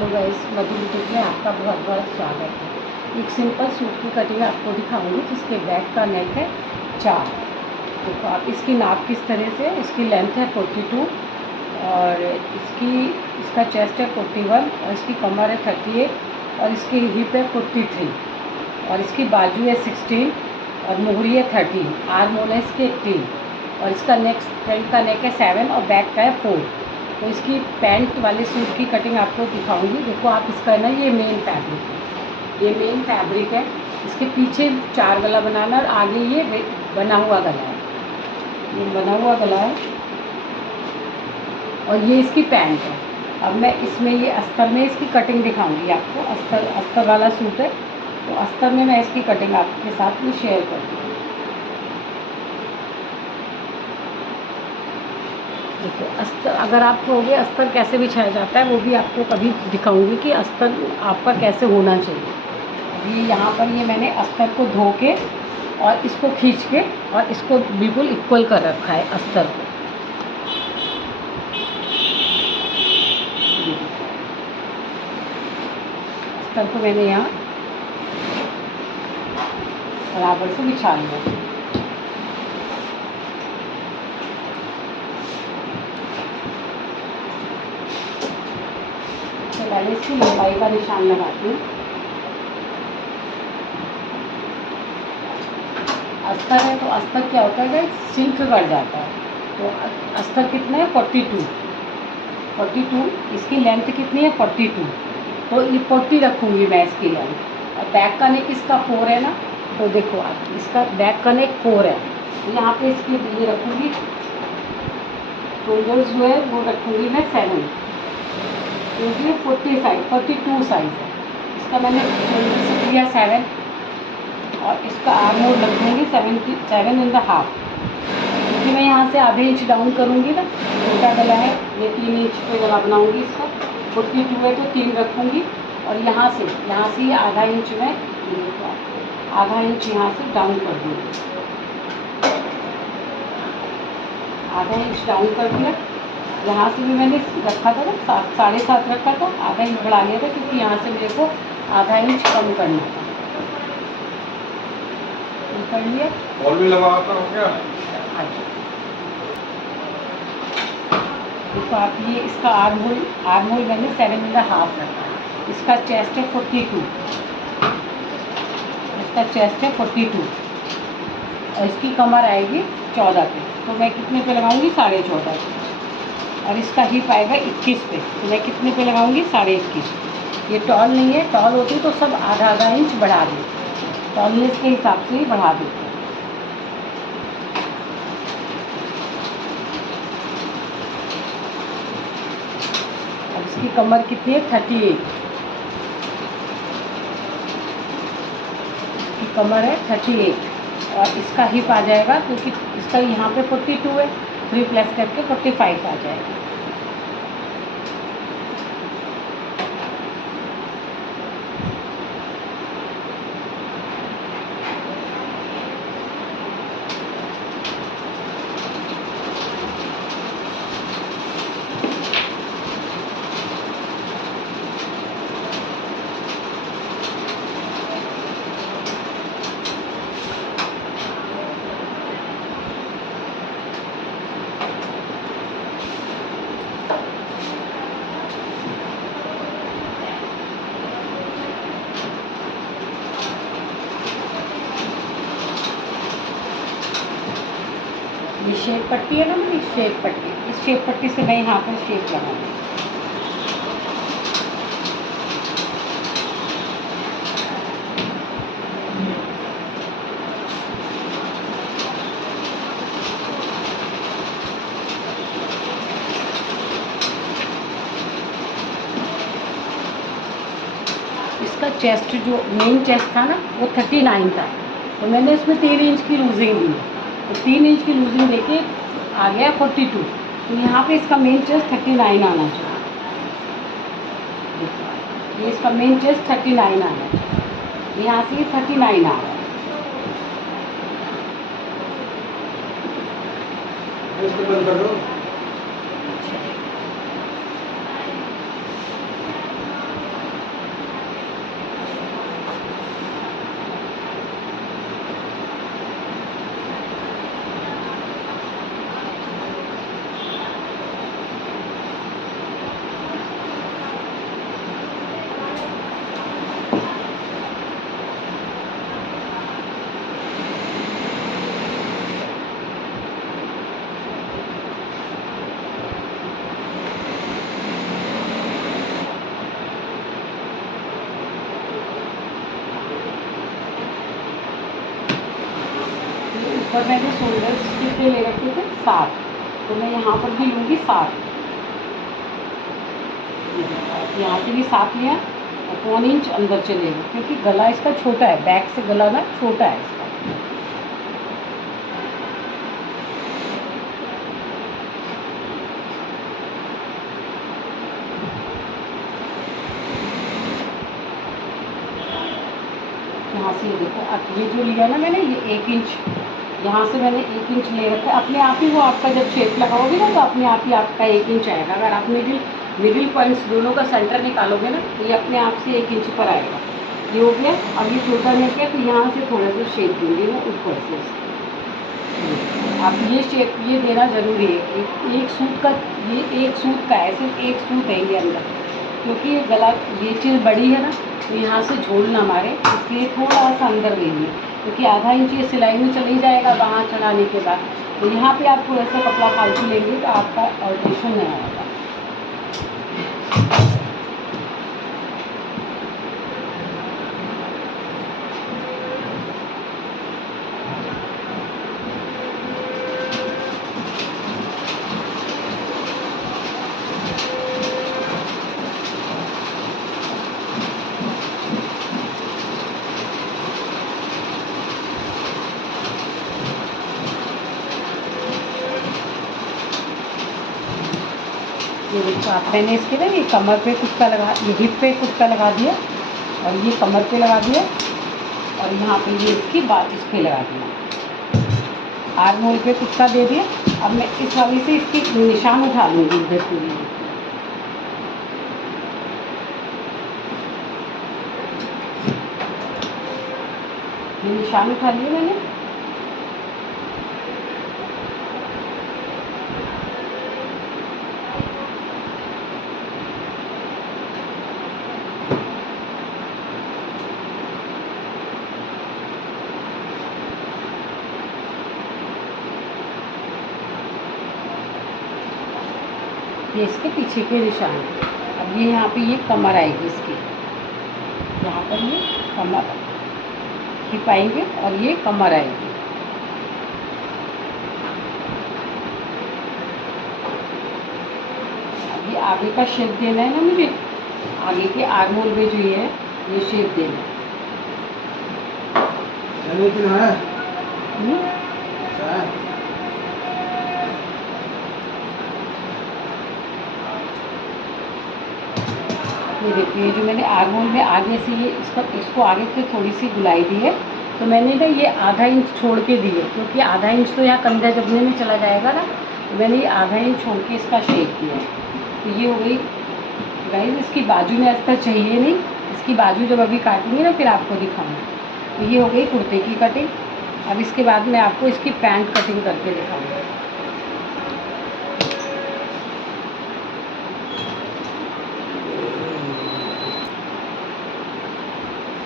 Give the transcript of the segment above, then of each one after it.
Hello guys, मधु boutique में आपका बहुत बहुत स्वागत है। एक सिंपल सूट की कटिंग आपको दिखाऊंगी जिसके बैक का नेक है 4। देखो आप इसकी नाप किस तरह से, इसकी लेंथ है 42 और इसका चेस्ट है 41 और इसकी कमर है 38 और इसकी हिप है 43 और इसकी बाजू है 16 और मोहरी है 13, आर्म होल है इसके 3 और इसका फ्रंट का नेक है 7 और बैक का है 4। तो इसकी पैंट वाले सूट की कटिंग आपको दिखाऊंगी। देखो आप इसका है ना, ये मेन फैब्रिक है। इसके पीछे 4 गला बनाना और आगे ये बना हुआ गला है, ये बना हुआ गला है और ये इसकी पैंट है। अब मैं इसमें ये अस्तर में इसकी कटिंग दिखाऊंगी आपको। अस्तर वाला सूट है तो अस्तर में मैं इसकी कटिंग आपके साथ में शेयर करूँगी। देखो अस्तर, अगर आप कहोगे अस्तर कैसे बिछाया जाता है वो भी आपको कभी दिखाऊंगी कि अस्तर आपका कैसे होना चाहिए। अभी यहाँ पर ये मैंने अस्तर को धो के और इसको खींच के और इसको बिल्कुल इक्वल कर रखा है अस्तर को। अस्तर को मैंने यहाँ बराबर से बिछा लिया। पहले इसकी लंबाई का निशान लगाती हूँ। अस्तर है तो अस्तर क्या होता है, सिल्क कट जाता है। तो अस्तर कितना है 42, इसकी लेंथ कितनी है 42, तो ये 40 रखूँगी मैं इसकी लेंथ। और बैक का नेक इसका 4 है ना, तो देखो आप इसका बैक का नेक 4 है, तो यहाँ पे इसकी ये रखूँगी शोल्डर्स जो है वो रखूँगी मैं 7 क्योंकि 42 साइज़ है। इसका मैंने शोल्डर लिया 7 और इसका आर्म होल रखूँगी 7.5 क्योंकि मैं यहाँ से आधे इंच डाउन करूँगी ना। छोटा गला है, ये 3 इंच पे गला बनाऊँगी इसका। 42 है तो 3 रखूँगी और यहाँ से ये आधा इंच में आधा इंच यहाँ से डाउन कर दूँगी। आधा इंच डाउन कर दिया। यहाँ से भी मैंने रखा था ना 7.5 रखा था, आधा इंच बढ़ा लिया था क्योंकि यहाँ से मेरे को आधा इंच कम करना था। कर लिया और भी लगाता हूँ क्या? देखो आप ये इसका आर्म होल मैंने 7.5 रखा है। इसका चेस्ट है 42, इसका चेस्ट है 42 और इसकी कमर आएगी 14 पे, तो मैं कितने पे लगाऊंगी 14.5 पे। और इसका हिप आएगा 21 पे, तो मैं कितने पे लगाऊंगी 21.5। ये टॉल नहीं है, टॉल होती तो सब आधा इंच बढ़ा दें, टॉलनेस के हिसाब से ही बढ़ा देते हैं। अब इसकी कमर कितनी है 38, इसकी कमर है 38 और इसका हिप आ जाएगा क्योंकि इसका यहाँ पे 42 है, 3 प्लस करके 45 आ जाएगा। ये शेप पट्टी है ना मेरी, शेप पट्टी, इस शेप पट्टी से मैं यहाँ पर शेप लगाऊंगी। इसका चेस्ट जो मेन चेस्ट था ना वो 39 था, तो मैंने इसमें 3 इंच की लूजिंग दी, तो 3 इंच की लूजिंग देके आ गया 42, तो यहाँ पे इसका मेन चेस्ट 39 आना चाहिए। ये इसका मेन चेस्ट 39 आना चाहिए, यहाँ से 39 आ रहा है। ऊपर मैंने शोल्डर्स कितने ले रखे थे 7, तो मैं यहाँ पर भी लूँगी 7। यहाँ से भी 7 लिया और 1 इंच अंदर चलेगा, क्योंकि गला इसका छोटा है, बैक से गला ना छोटा है इसका। यहाँ से ये देखो, अब ये जो लिया ना मैंने, ये 1 इंच, यहाँ से मैंने 1 इंच ले रखा है। अपने आप ही वो आपका जब शेप लगाओगे ना, तो अपने आप ही आपका 1 इंच आएगा। अगर आप मिडिल पॉइंट्स दोनों का सेंटर निकालोगे ना, तो ये अपने आप से 1 इंच पर आएगा। ये हो गया। अब ये छोटा नेक है, तो यहाँ से थोड़ा सा शेप दूँगी मैं ऊपर से। आप ये शेप ये देना ज़रूरी है। एक सूट का, ये एक सूट का है, सिर्फ एक सूट है ये अंदर, क्योंकि ये गला, ये चीज़ बड़ी है ना, तो यहाँ से झोल ना मारे, इसलिए थोड़ा सा अंदर देंगे, क्योंकि आधा इंच ये सिलाई में चली जाएगा वहाँ चढ़ाने के बाद। तो यहाँ पे आप थोड़ा सा कपड़ा फालतू लेंगे तो आपका ऑल्ट्रेशन नहीं आएगा। ये देखो आप, मैंने इसके ना ये कमर पे कुत्ता लगा, ये हिप पे कुत्ता लगा दिया, और ये कमर पे लगा दिया, और यहाँ पे ये इसकी बात इस पे लगा दिया, आर्म होल पे कुत्ता दे दिया। अब मैं इस वाली से इसकी निशान उठा लूँगी इधर पूरी। ये निशान उठा लिया मैंने। ये इसके पीछे के निशान है। अब ये यहाँ पे ये कमर आएगी इसकी, यहाँ पर ये कमर खिपाएंगे और ये कमर आएगी। अब ये आगे का शेप देना है ना मुझे, आगे के आर्म होल में जो ये शेप देना है। ये देखिए, ये जो मैंने आर्म होल में आगे से ये इसको आगे से थोड़ी सी गुलाई दी है, तो मैंने ना ये आधा इंच छोड़ के दी है, क्योंकि आधा इंच तो यहाँ कंधा जबने में चला जाएगा ना, तो मैंने ये आधा इंच छोड़ के इसका शेप दिया है। तो ये हो गई गाइस। इसकी बाजू में अस्तर चाहिए नहीं, इसकी बाजू जब अभी काटूंगी ना फिर आपको दिखाऊंगी। तो ये हो गई कुर्ते की कटिंग। अब इसके बाद मैं आपको इसकी पैंट कटिंग करके दिखाऊंगी।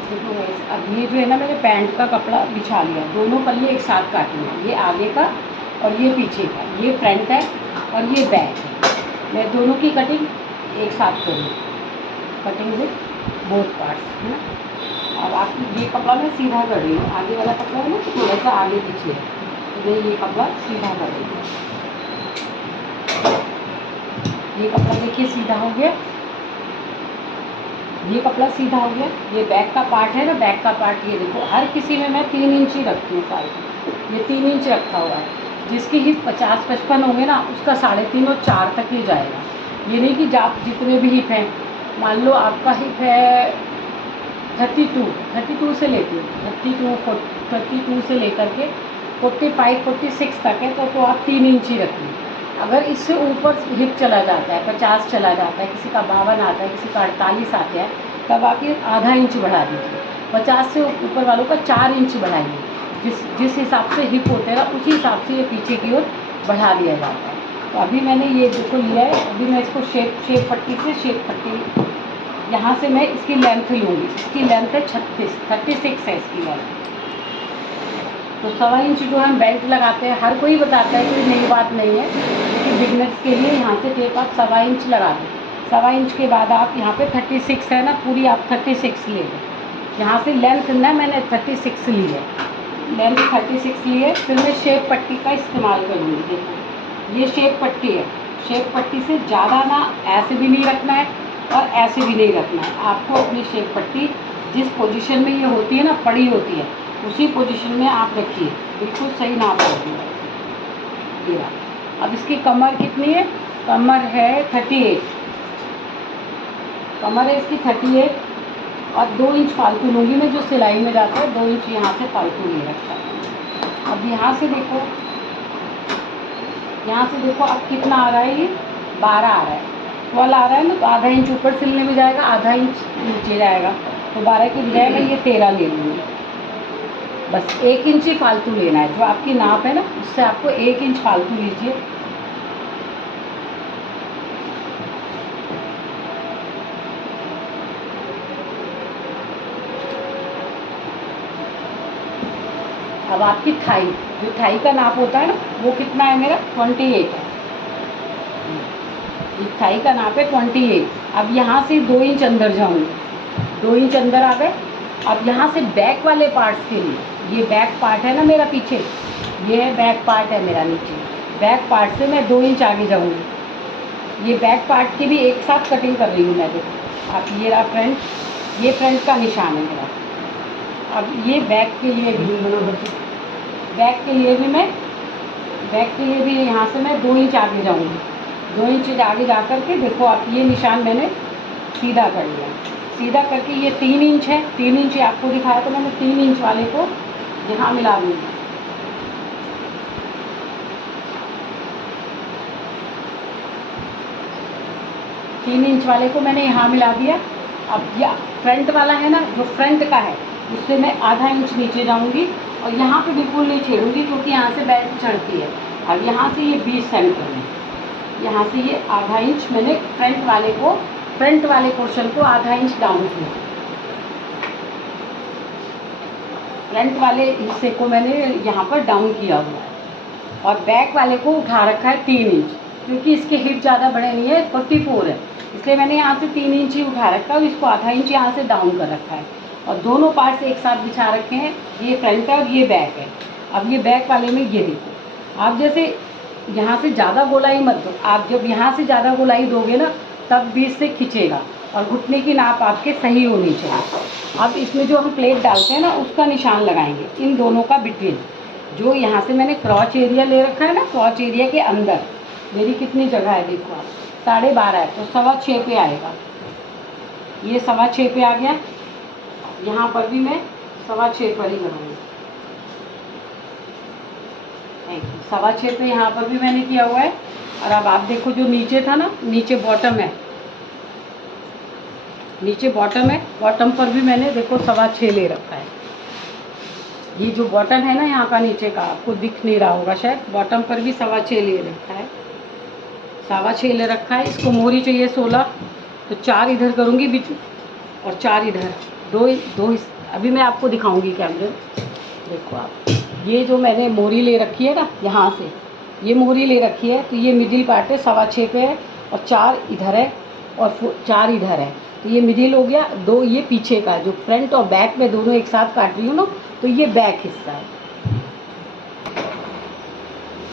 देखो गाइस, अब ये जो है ना, मैंने पैंट का कपड़ा बिछा लिया, दोनों पल्ले एक साथ काटने हैं, ये आगे का और ये पीछे का, ये फ्रंट है और ये बैक है। मैं दोनों की कटिंग एक साथ करूँ, कटिंग विद बोथ पार्ट्स है ना। अब आप ये कपड़ा मैं सीधा कर रही हूँ, आगे वाला कपड़ा है ना तो थोड़ा सा आगे पीछे है, तो मैं ये कपड़ा सीधा कर रही हूँ। ये कपड़ा देखिए सीधा हो गया, ये कपड़ा सीधा हो गया। ये बैक का पार्ट है ना, बैक का पार्ट ये देखो, हर किसी में मैं 3 इंच ही रखती हूँ साइड, ये 3 इंच रखा हुआ है। जिसकी हिप 50-55 होंगे ना, उसका 3.5 और 4 तक ही जाएगा। ये नहीं कि आप जितने भी हिप हैं, मान लो आपका हिप है 32 से लेके 32 से लेकर के 45-46 तक है, तो आप 3 इंच ही रखिए। अगर इससे ऊपर हिप चला जाता है, 50 चला जाता है, किसी का 52 आता है, किसी का 48 आता है, तब आप ये आधा इंच बढ़ा दीजिए। 50 से ऊपर वालों का 4 इंच बढ़ाइए। जिस हिसाब से हिप होते हैं ना, उसी हिसाब से ये पीछे की ओर बढ़ा दिया जाता है। तो अभी मैंने ये देखो लिया है, अभी मैं इसको शेप पट्टी से शेप पट्टी, यहाँ से मैं इसकी लेंथ लूँगी। इसकी लेंथ है 36 है इसकी लेंथ। तो 1.25 इंच जो हम बेल्ट लगाते हैं, हर कोई बताता है, कोई नई बात नहीं है, लेकिन बिगनर्स के लिए यहाँ से टेप आप 1.25 इंच लगा दें। 1.25 इंच के बाद आप यहाँ पे 36 है ना, पूरी आप 36 ले लें। यहाँ से लेंथ ना मैंने 36 ली है, लेंथ 36 ली है। फिर मैं शेप पट्टी का इस्तेमाल करूँगी। देखो ये शेप पट्टी है, शेप पट्टी से ज़्यादा ना ऐसे भी नहीं रखना है और ऐसे भी नहीं रखना है। आपको अपनी शेप पट्टी जिस पोजीशन में ये होती है ना, पड़ी होती है, उसी पोजीशन में आप रखिए, बिल्कुल सही नाप रखिए। ये रहा। अब इसकी कमर कितनी है? कमर है 38, कमर है इसकी 38 और 2 इंच फालतू लूँगी मैं, जो सिलाई में जाता है 2 इंच यहाँ से फालतू ले रखता है। अब यहाँ से देखो, यहाँ से देखो अब कितना आ रहा है, ये 12 आ रहा है, 12 आ रहा है ना, तो आधा इंच ऊपर सिलने में जाएगा, आधा इंच नीचे जाएगा, तो 12 की बजाय मैं ये 13 ले लूँगी। बस 1 इंच ही फालतू लेना है, जो आपकी नाप है ना उससे आपको 1 इंच फालतू लीजिए। अब आपकी थाई, जो थाई का नाप होता है ना, वो कितना है मेरा? 28 है। ये थाई का नाप है 28। अब यहाँ से 2 इंच अंदर जाऊँगी, 2 इंच अंदर आ गए। अब यहाँ से बैक वाले पार्ट्स के लिए, ये बैक पार्ट है ना मेरा पीछे, ये बैक पार्ट है मेरा नीचे, बैक पार्ट से मैं 2 इंच आगे जाऊँगी। ये बैक पार्ट की भी एक साथ कटिंग कर रही हूँ मैं। देखो आप, ये रहा फ्रंट, ये फ्रंट का निशान है मेरा। अब ये बैक के लिए भी, बैक के लिए भी मैं, बैक के लिए भी यहाँ से मैं 2 इंच आगे जाऊँगी। 2 इंच आगे जा कर के देखो आप, ये निशान मैंने सीधा कर लिया। सीधा करके ये 3 इंच है, 3 इंच आपको दिखाया, तो मैंने 3 इंच वाले को यहाँ मिला दूँगी। तीन इंच वाले को मैंने यहाँ मिला दिया। अब यह फ्रंट वाला है ना, जो फ्रंट का है, उससे मैं आधा इंच नीचे जाऊँगी और यहाँ पे बिल्कुल नहीं छेड़ूंगी, क्योंकि यहाँ से बेल्ट चढ़ती है। अब यहाँ से ये 20 सेंटर में, यहाँ से ये आधा इंच मैंने फ्रंट वाले को, फ्रंट वाले पोर्शन को आधा इंच डाउन किया। फ्रंट वाले हिस्से को मैंने यहाँ पर डाउन किया हुआ है और बैक वाले को उठा रखा है 3 इंच, क्योंकि इसके हिप ज़्यादा बड़े नहीं है, 44 है, इसलिए मैंने यहाँ से 3 इंच ही उठा रखा है और इसको आधा इंच यहाँ से डाउन कर रखा है और दोनों पार्ट्स एक साथ बिछा रखे हैं। ये फ्रंट है और ये बैक है। अब ये बैक वाले में ये देखो, आप जैसे यहाँ से ज़्यादा गोलाई मत दो, आप जब यहाँ से ज़्यादा गोलाई दोगे ना, तब बीच से खिंचेगा और घुटने की नाप आपके सही होनी चाहिए। अब इसमें जो हम प्लेट डालते हैं ना, उसका निशान लगाएंगे इन दोनों का बिटवीन। जो यहाँ से मैंने क्रॉच एरिया ले रखा है ना, क्रॉच एरिया के अंदर मेरी कितनी जगह है देखो आप, 12.5 है, तो 6.25 पे आएगा। ये 6.25 पे आ गया। यहाँ पर भी मैं 6.25 पर ही लगाऊंगी। 6.25 पे यहाँ पर भी मैंने किया हुआ है। और अब आप देखो, जो नीचे था ना, नीचे बॉटम है, नीचे बॉटम है, बॉटम पर भी मैंने देखो 6.25 ले रखा है। ये जो बॉटम है ना यहाँ का, नीचे का, आपको दिख नहीं रहा होगा शायद, बॉटम पर भी 6.25 ले रखा है, 6.25 ले रखा है। इसको मोहरी चाहिए 16, तो 4 इधर करूँगी बीच और 4 इधर, दो अभी मैं आपको दिखाऊंगी कैमरे। देखो आप, ये जो मैंने मोहरी ले रखी है ना, यहाँ से ये मोहरी ले रखी है, तो ये मिडिल पार्ट है, 6.25 पे है और 4 इधर है और 4 इधर है, तो ये मिडिल हो गया। 2 ये पीछे का, जो फ्रंट और बैक में दोनों एक साथ काट रही हूँ ना, तो ये बैक हिस्सा है।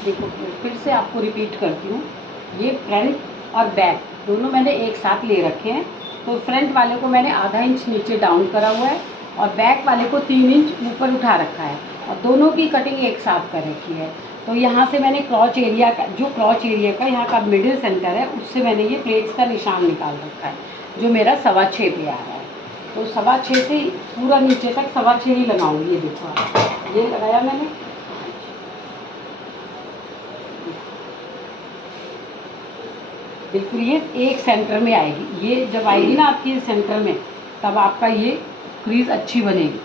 देखो फिर से आपको रिपीट करती हूँ, ये फ्रंट और बैक दोनों मैंने एक साथ ले रखे हैं। तो फ्रंट वाले को मैंने आधा इंच नीचे डाउन करा हुआ है और बैक वाले को 3 इंच ऊपर उठा रखा है और दोनों की कटिंग एक साथ कर रखी है। तो यहाँ से मैंने क्रॉच एरिया का, जो क्रॉच एरिया का यहाँ का मिडिल सेंटर है, उससे मैंने ये प्लेट्स का निशान निकाल रखा है, जो मेरा 6.25 पे आ रहा है। तो 6.25 से पूरा नीचे तक 6.25 ही लगाऊंगी। ये देखो आप, ये लगाया मैंने, बिल्कुल ये एक सेंटर में आएगी। ये जब आएगी ना आपकी सेंटर में, तब आपका ये क्रीज अच्छी बनेगी।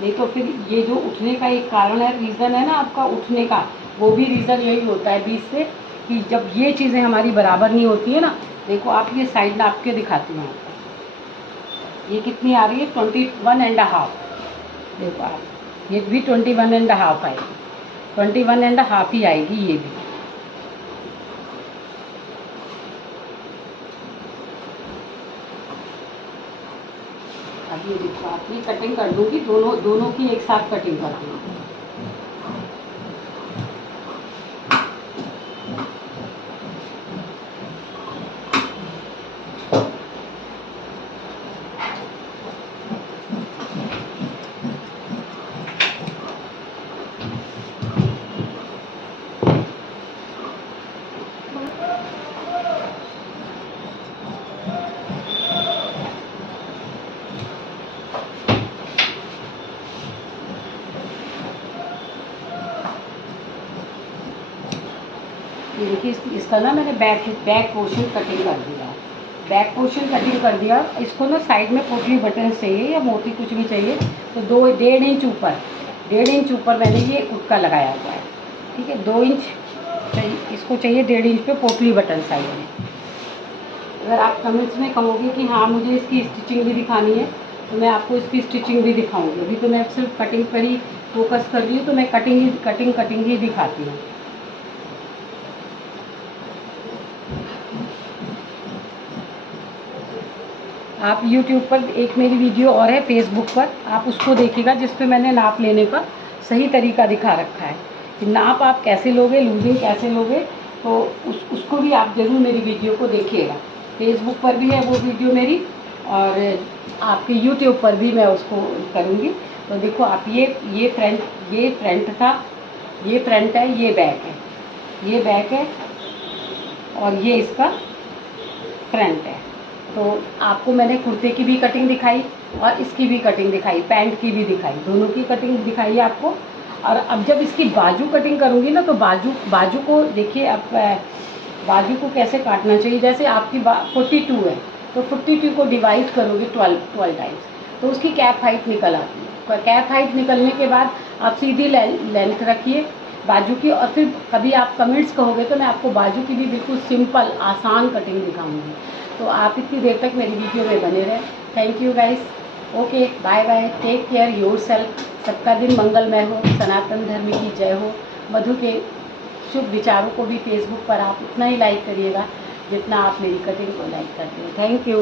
नहीं तो फिर ये जो उठने का एक कारण है, रीज़न है ना आपका उठने का, वो भी रीज़न यही होता है बीच से, कि जब ये चीज़ें हमारी बराबर नहीं होती है ना। देखो आप, ये साइड नाप के दिखाती हूँ आपको, ये कितनी आ रही है, 21.5। देखो आप, ये भी 21.5 आएगी, 21.5 ही आएगी ये भी। अब ये देखो आप, ये कटिंग कर दूँगी, दोनों की एक साथ कटिंग कर दूँगी। ये देखिए इसका ना मैंने बैक पोर्शन कटिंग कर दिया, बैक पोर्शन कटिंग कर दिया। इसको ना साइड में पोटली बटन चाहिए या मोती कुछ भी चाहिए, तो 1.5 इंच ऊपर मैंने ये उटका लगाया हुआ है, ठीक है। 2 इंच चाहिए, इसको चाहिए 1.5 इंच पे पोटली बटन साइड में। अगर आप कमेंट्स में कहोगे कि हाँ मुझे इसकी स्टिचिंग भी दिखानी है, तो मैं आपको इसकी स्टिचिंग भी दिखाऊंगी। अभी तो मैं सिर्फ कटिंग पर ही फोकस कर रही हूँ, तो मैं कटिंग ही दिखाती हूँ। आप YouTube पर एक मेरी वीडियो और है फेसबुक पर, आप उसको देखिएगा, जिस पे मैंने नाप लेने का सही तरीका दिखा रखा है कि नाप आप कैसे लोगे, लूजिंग कैसे लोगे। तो उसको भी आप ज़रूर मेरी वीडियो को देखिएगा। फेसबुक पर भी है वो वीडियो मेरी, और आपके YouTube पर भी मैं उसको करूँगी। तो देखो आप ये फ्रंट था, ये फ्रंट है, ये बैक है और ये इसका फ्रंट है। तो आपको मैंने कुर्ते की भी कटिंग दिखाई और इसकी भी कटिंग दिखाई, पैंट की भी दिखाई, दोनों की कटिंग दिखाई आपको। और अब जब इसकी बाजू कटिंग करूँगी ना, तो बाजू को देखिए आप, बाजू को कैसे काटना चाहिए। जैसे आपकी 42 है, तो 42 को डिवाइड करोगे 12 टाइम्स, तो उसकी कैप हाइट निकल आती है। कैप हाइट निकलने के बाद आप सीधी लेंथ रखिए बाजू की, और फिर कभी आप कमेंट्स कहोगे तो मैं आपको बाजू की भी बिल्कुल सिंपल आसान कटिंग दिखाऊंगी। तो आप इतनी देर तक मेरी वीडियो में बने रहें। Thank you guys. Okay, bye bye, take care yourself. सबका दिन मंगलमय हो, सनातन धर्म की जय हो। मधु के शुभ विचारों को भी फेसबुक पर आप उतना ही लाइक करिएगा जितना आप मेरी कटिंग को लाइक करते हो। Thank you.